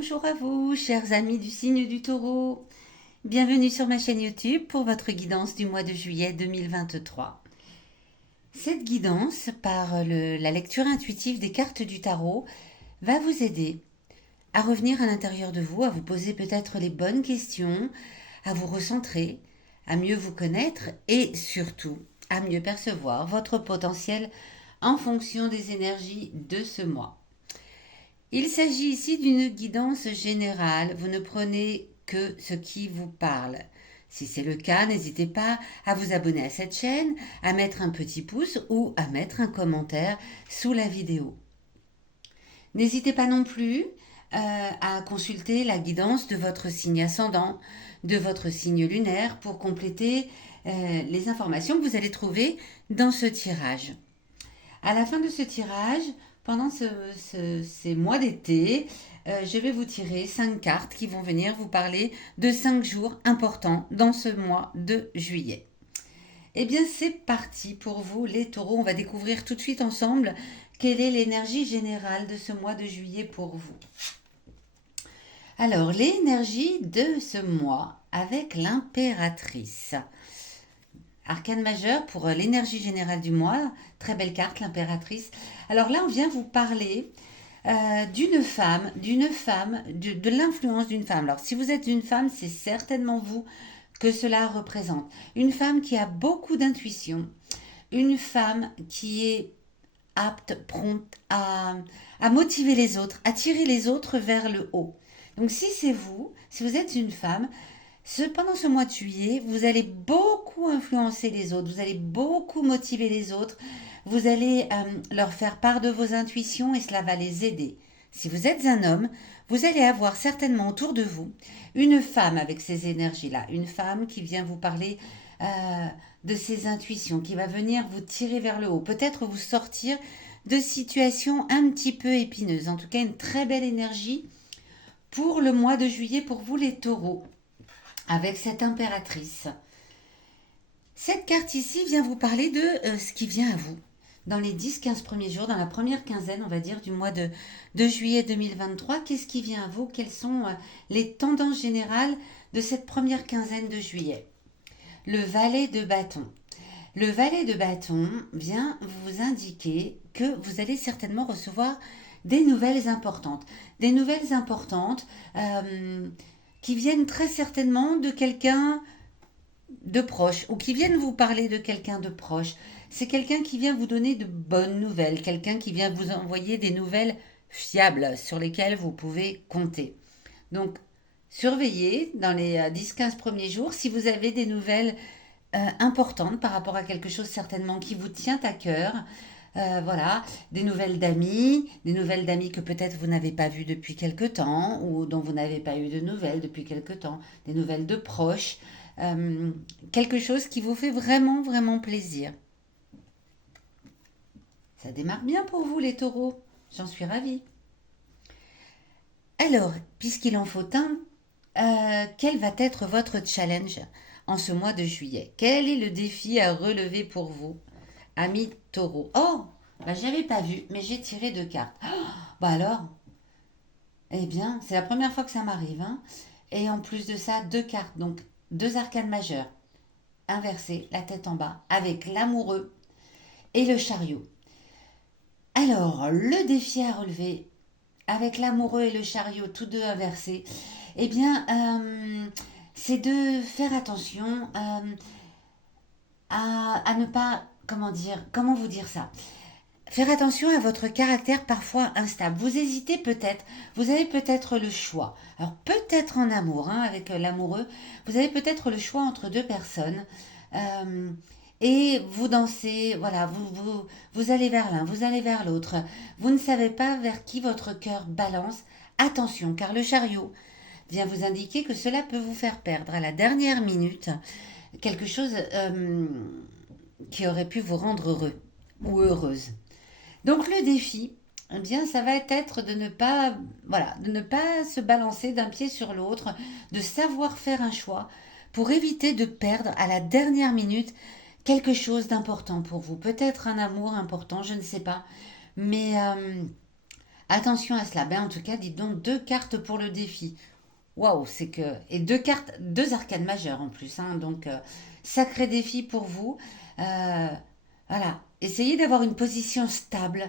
Bonjour à vous, chers amis du signe du taureau. Bienvenue sur ma chaîne YouTube pour votre guidance du mois de juillet 2023. Cette guidance, par la lecture intuitive des cartes du tarot, va vous aider à revenir à l'intérieur de vous, à vous poser peut-être les bonnes questions, à vous recentrer, à mieux vous connaître et surtout à mieux percevoir votre potentiel en fonction des énergies de ce mois. Il s'agit ici d'une guidance générale. Vous ne prenez que ce qui vous parle. Si c'est le cas, n'hésitez pas à vous abonner à cette chaîne, à mettre un petit pouce ou à mettre un commentaire sous la vidéo. N'hésitez pas non plus à consulter la guidance de votre signe ascendant, de votre signe lunaire pour compléter les informations que vous allez trouver dans ce tirage. À la fin de ce tirage, pendant ces mois d'été, je vais vous tirer 5 cartes qui vont venir vous parler de 5 jours importants dans ce mois de juillet. Eh bien, c'est parti pour vous, les taureaux. On va découvrir tout de suite ensemble quelle est l'énergie générale de ce mois de juillet pour vous. Alors, l'énergie de ce mois avec l'impératrice. Arcane majeur pour l'énergie générale du mois. Très belle carte, l'impératrice. Alors là, on vient vous parler d'une femme, de l'influence d'une femme. Alors, si vous êtes une femme, c'est certainement vous que cela représente. Une femme qui a beaucoup d'intuition. Une femme qui est apte, prompte à motiver les autres, à tirer les autres vers le haut. Donc, si c'est vous, si vous êtes une femme, pendant ce mois de juillet, vous allez beaucoup influencer les autres, vous allez beaucoup motiver les autres, vous allez leur faire part de vos intuitions et cela va les aider. Si vous êtes un homme, vous allez avoir certainement autour de vous une femme avec ces énergies-là, une femme qui vient vous parler de ses intuitions, qui va venir vous tirer vers le haut, peut-être vous sortir de situations un petit peu épineuses. En tout cas, une très belle énergie pour le mois de juillet pour vous les taureaux, avec cette impératrice. Cette carte ici vient vous parler de ce qui vient à vous dans les 10-15 premiers jours, dans la première quinzaine, on va dire, du mois de juillet 2023. Qu'est-ce qui vient à vous? Quelles sont les tendances générales de cette première quinzaine de juillet? Le valet de bâton. Le valet de bâton vient vous indiquer que vous allez certainement recevoir des nouvelles importantes. Des nouvelles importantes qui viennent très certainement de quelqu'un de proche ou qui viennent vous parler de quelqu'un de proche. C'est quelqu'un qui vient vous donner de bonnes nouvelles, quelqu'un qui vient vous envoyer des nouvelles fiables sur lesquelles vous pouvez compter. Donc, surveillez dans les 10-15 premiers jours si vous avez des nouvelles importantes par rapport à quelque chose certainement qui vous tient à cœur. Voilà, des nouvelles d'amis que peut-être vous n'avez pas vues depuis quelque temps ou dont vous n'avez pas eu de nouvelles depuis quelque temps, des nouvelles de proches, quelque chose qui vous fait vraiment, vraiment plaisir. Ça démarre bien pour vous les taureaux, j'en suis ravie. Alors, puisqu'il en faut un, quel va être votre challenge en ce mois de juillet? Quel est le défi à relever pour vous, amis taureaux? Oh, bah, j'avais pas vu, mais j'ai tiré 2 cartes. Oh, bah alors, eh bien, c'est la première fois que ça m'arrive, hein. Et en plus de ça, 2 cartes, donc 2 arcanes majeures, inversées, la tête en bas, avec l'amoureux et le chariot. Alors, le défi à relever, avec l'amoureux et le chariot, tous deux inversés, eh bien, c'est de faire attention à ne pas, comment vous dire ça? Faire attention à votre caractère parfois instable. Vous hésitez peut-être, vous avez peut-être le choix. Alors peut-être en amour, hein, avec l'amoureux, vous avez peut-être le choix entre 2 personnes. euh, et vous dansez, voilà, vous allez vers l'un, vous allez vers l'autre. Vous ne savez pas vers qui votre cœur balance. Attention, car le chariot vient vous indiquer que cela peut vous faire perdre à la dernière minute quelque chose qui aurait pu vous rendre heureux ou heureuse. Donc le défi, eh bien, ça va être de ne pas, voilà, de ne pas se balancer d'un pied sur l'autre, de savoir faire un choix pour éviter de perdre à la dernière minute quelque chose d'important pour vous. Peut-être un amour important, je ne sais pas, mais Attention à cela. Ben, en tout cas, dites donc 2 cartes pour le défi. Waouh, c'est que... Et 2 cartes, 2 arcanes majeures en plus, hein, donc, sacré défi pour vous. Euh, voilà. Essayez d'avoir une position stable,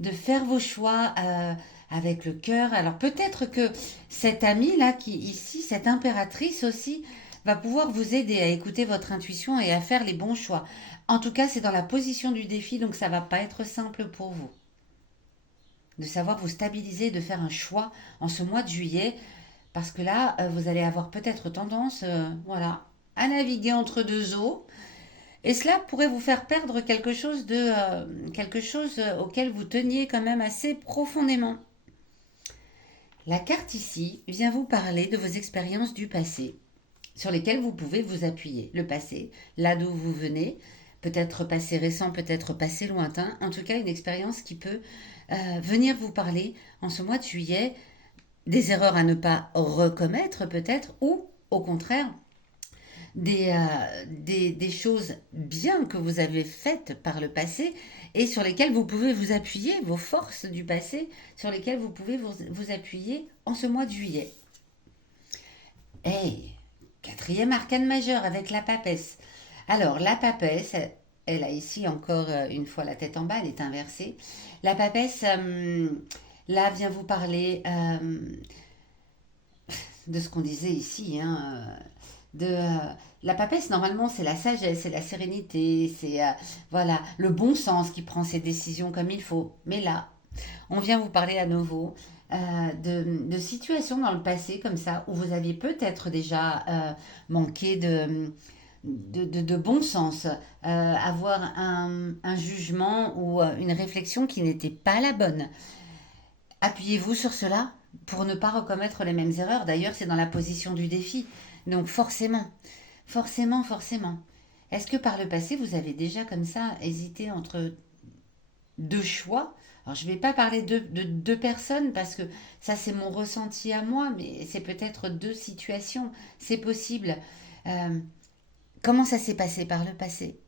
de faire vos choix avec le cœur. Alors peut-être que cette amie-là, qui ici, cette impératrice aussi, va pouvoir vous aider à écouter votre intuition et à faire les bons choix. En tout cas, c'est dans la position du défi, donc ça va pas être simple pour vous. De savoir vous stabiliser, de faire un choix en ce mois de juillet, parce que là, vous allez avoir peut-être tendance, voilà, à naviguer entre deux eaux. Et cela pourrait vous faire perdre quelque chose auquel vous teniez quand même assez profondément. La carte ici vient vous parler de vos expériences du passé, sur lesquelles vous pouvez vous appuyer. Le passé, là d'où vous venez, peut-être passé récent, peut-être passé lointain, en tout cas une expérience qui peut venir vous parler en ce mois de juillet des erreurs à ne pas recommettre peut-être, ou au contraire des choses bien que vous avez faites par le passé et sur lesquelles vous pouvez vous appuyer, vos forces du passé, sur lesquelles vous pouvez vous appuyer en ce mois de juillet. Et quatrième arcane majeur avec la papesse. Alors la papesse, elle a ici encore une fois la tête en bas, elle est inversée. La papesse, là, vient vous parler de ce qu'on disait ici, hein, la papesse, normalement, c'est la sagesse, c'est la sérénité, c'est voilà, le bon sens qui prend ses décisions comme il faut. Mais là, on vient vous parler à nouveau de situations dans le passé comme ça, où vous aviez peut-être déjà manqué de bon sens, avoir un jugement ou une réflexion qui n'était pas la bonne. Appuyez-vous sur cela pour ne pas recommettre les mêmes erreurs. D'ailleurs, c'est dans la position du défi. Donc forcément, forcément, forcément. Est-ce que par le passé, vous avez déjà comme ça hésité entre deux choix? Alors, je ne vais pas parler de deux personnes parce que ça, c'est mon ressenti à moi, mais c'est peut-être deux situations. C'est possible. Euh, Comment ça s'est passé par le passé?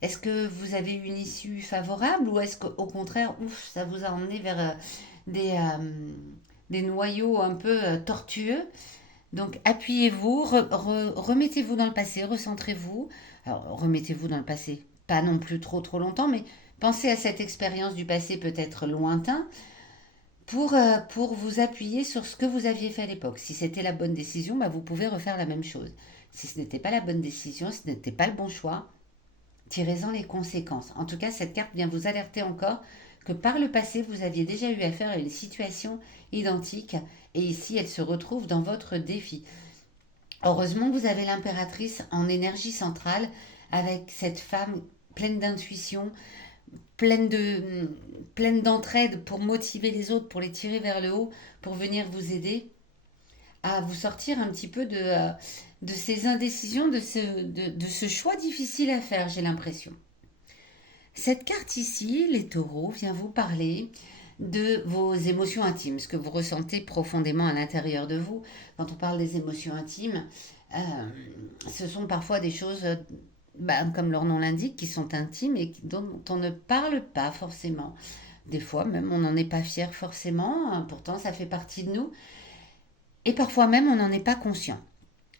Est-ce que vous avez eu une issue favorable ou est-ce qu'au contraire, ouf, ça vous a emmené vers des noyaux un peu tortueux? Donc appuyez-vous, remettez-vous dans le passé, recentrez-vous. Alors remettez-vous dans le passé, pas non plus trop trop longtemps, mais pensez à cette expérience du passé peut-être lointain pour vous appuyer sur ce que vous aviez fait à l'époque. Si c'était la bonne décision, bah, vous pouvez refaire la même chose. Si ce n'était pas la bonne décision, si ce n'était pas le bon choix, tirez-en les conséquences. En tout cas, cette carte vient vous alerter encore que par le passé, vous aviez déjà eu affaire à une situation identique et ici, elle se retrouve dans votre défi. Heureusement, vous avez l'impératrice en énergie centrale avec cette femme pleine d'intuition, pleine d'entraide pour motiver les autres, pour les tirer vers le haut, pour venir vous aider à vous sortir un petit peu de ces indécisions, de ce choix difficile à faire, j'ai l'impression. Cette carte ici, les taureaux, vient vous parler de vos émotions intimes, ce que vous ressentez profondément à l'intérieur de vous. Quand on parle des émotions intimes, euh, ce sont parfois des choses, comme leur nom l'indique, qui sont intimes et dont on ne parle pas forcément. Des fois même, on n'en est pas fier forcément, hein, pourtant ça fait partie de nous. Et parfois même, on n'en est pas conscient.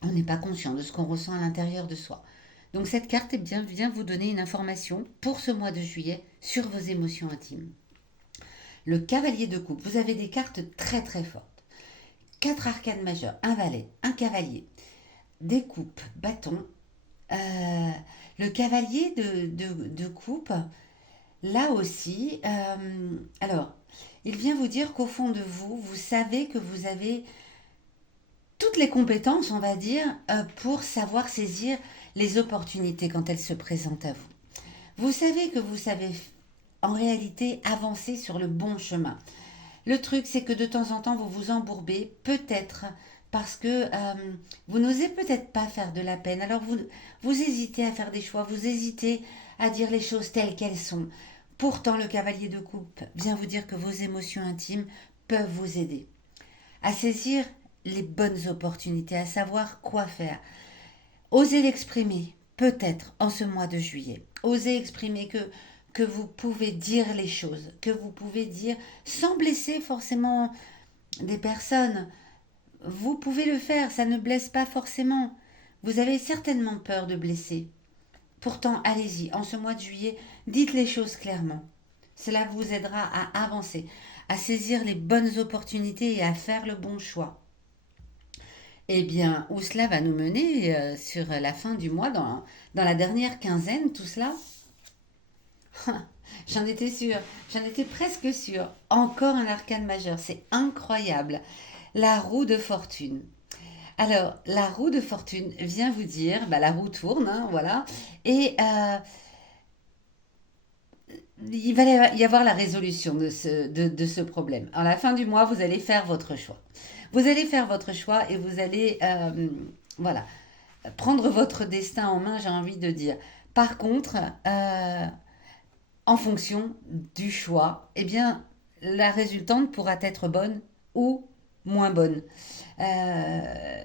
On n'est pas conscient de ce qu'on ressent à l'intérieur de soi. Donc cette carte vient vous donner une information pour ce mois de juillet sur vos émotions intimes. Le cavalier de coupe, vous avez des cartes très très fortes. 4 arcanes majeures, un valet, un cavalier, des coupes, bâtons. Le cavalier de coupe, là aussi, alors, il vient vous dire qu'au fond de vous, vous savez que vous avez toutes les compétences, on va dire, pour savoir saisir les opportunités quand elles se présentent à vous. Vous savez que vous savez en réalité avancer sur le bon chemin. Le truc, c'est que de temps en temps, vous vous embourbez, peut-être parce que vous n'osez peut-être pas faire de la peine. Alors vous hésitez à faire des choix, vous hésitez à dire les choses telles qu'elles sont. Pourtant, le cavalier de coupe vient vous dire que vos émotions intimes peuvent vous aider à saisir les bonnes opportunités, à savoir quoi faire. Osez l'exprimer, peut-être en ce mois de juillet. Osez exprimer que vous pouvez dire les choses, que vous pouvez dire sans blesser forcément des personnes. Vous pouvez le faire, ça ne blesse pas forcément. Vous avez certainement peur de blesser. Pourtant, allez-y, en ce mois de juillet, dites les choses clairement. Cela vous aidera à avancer, à saisir les bonnes opportunités et à faire le bon choix. Eh bien, où cela va nous mener sur la fin du mois, dans la dernière quinzaine, tout cela? J'en étais sûre, j'en étais presque sûre. Encore un arcane majeur, c'est incroyable. La roue de fortune. Alors, la roue de fortune vient vous dire, bah, la roue tourne, hein, voilà, et il va y avoir la résolution de ce problème. À la fin du mois, vous allez faire votre choix. Vous allez faire votre choix et vous allez, voilà, prendre votre destin en main, j'ai envie de dire. Par contre, en fonction du choix, eh bien, la résultante pourra être bonne ou moins bonne. Euh,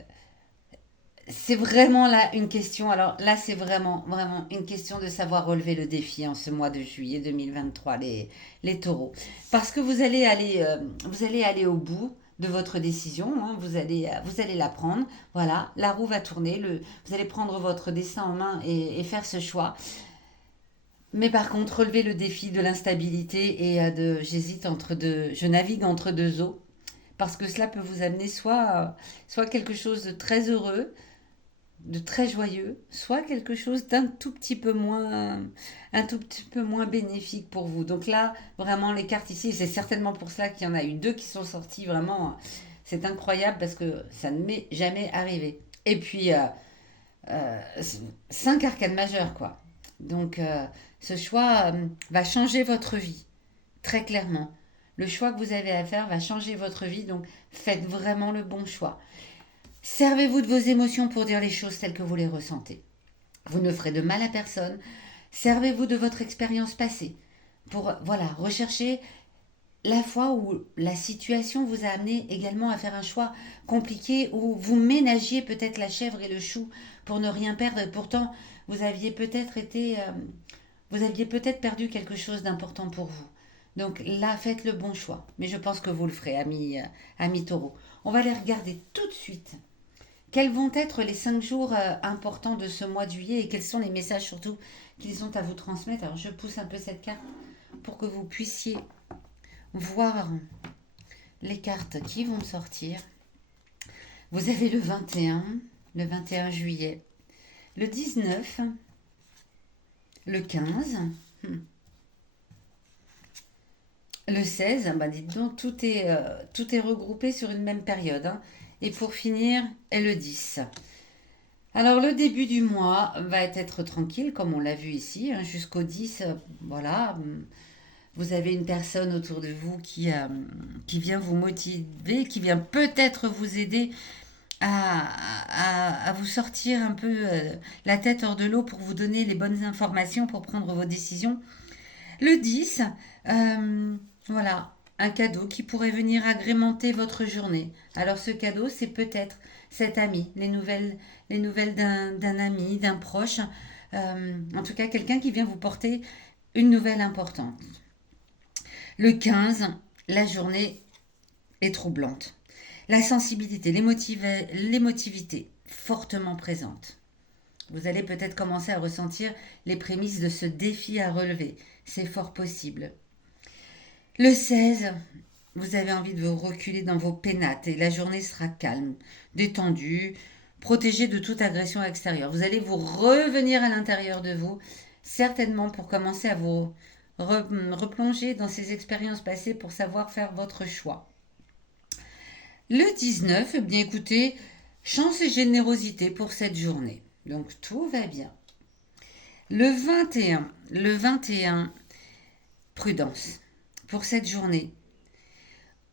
c'est vraiment là une question. Alors là, c'est vraiment une question de savoir relever le défi en ce mois de juillet 2023, les taureaux. Parce que vous allez aller au bout de votre décision, hein, vous allez la prendre. Voilà, la roue va tourner, vous allez prendre votre destin en main et faire ce choix. Mais par contre, relever le défi de l'instabilité et je navigue entre deux eaux. Parce que cela peut vous amener soit quelque chose de très heureux, de très joyeux, soit quelque chose un tout petit peu moins bénéfique pour vous. Donc là, vraiment, les cartes ici, c'est certainement pour cela qu'il y en a eu deux qui sont sorties. Vraiment, c'est incroyable parce que ça ne m'est jamais arrivé. Et puis, euh, 5 arcanes majeures, quoi. Donc, ce choix va changer votre vie, très clairement. Le choix que vous avez à faire va changer votre vie, donc faites vraiment le bon choix. Servez-vous de vos émotions pour dire les choses telles que vous les ressentez. Vous ne ferez de mal à personne. Servez-vous de votre expérience passée pour, voilà, rechercher la fois où la situation vous a amené également à faire un choix compliqué où vous ménagiez peut-être la chèvre et le chou pour ne rien perdre. Et pourtant, vous aviez peut-être vous aviez peut-être perdu quelque chose d'important pour vous. Donc là, faites le bon choix. Mais je pense que vous le ferez, ami taureau. On va les regarder tout de suite. Quels vont être les 5 jours importants de ce mois de juillet et quels sont les messages surtout qu'ils ont à vous transmettre? Alors je pousse un peu cette carte pour que vous puissiez voir les cartes qui vont sortir. Vous avez le 21 juillet, le 19, le 15, le 16, bah dites donc, tout est regroupé sur une même période, hein. Et pour finir, est le 10. Alors le début du mois va être tranquille, comme on l'a vu ici, hein, jusqu'au 10, voilà. Vous avez une personne autour de vous qui vient vous motiver, qui vient peut-être vous aider à vous sortir un peu la tête hors de l'eau pour vous donner les bonnes informations pour prendre vos décisions. Le 10, euh, voilà, un cadeau qui pourrait venir agrémenter votre journée. Alors ce cadeau, c'est peut-être cet ami, les nouvelles d'un ami, d'un proche, en tout cas quelqu'un qui vient vous porter une nouvelle importante. Le 15, la journée est troublante. La sensibilité, l'émotivité fortement présente. Vous allez peut-être commencer à ressentir les prémices de ce défi à relever. C'est fort possible. Le 16, vous avez envie de vous reculer dans vos pénates et la journée sera calme, détendue, protégée de toute agression extérieure. Vous allez vous revenir à l'intérieur de vous, certainement pour commencer à vous replonger dans ces expériences passées pour savoir faire votre choix. Le 19, eh bien écoutez, chance et générosité pour cette journée. Donc tout va bien. Le 21, prudence pour cette journée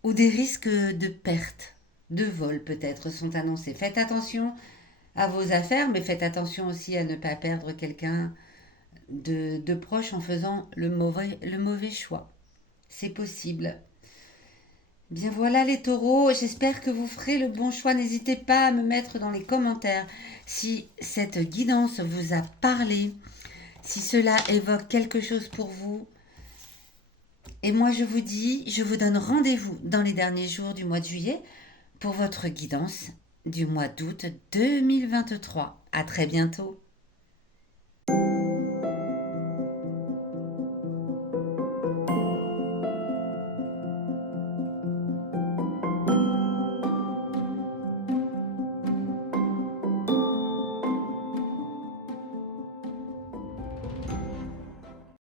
où des risques de perte, de vol peut-être sont annoncés. Faites attention à vos affaires, mais faites attention aussi à ne pas perdre quelqu'un de proche en faisant le mauvais choix. C'est possible. Bien voilà les taureaux, j'espère que vous ferez le bon choix. N'hésitez pas à me mettre dans les commentaires si cette guidance vous a parlé, si cela évoque quelque chose pour vous. Et moi, je vous dis, je vous donne rendez-vous dans les derniers jours du mois de juillet pour votre guidance du mois d'août 2023. À très bientôt.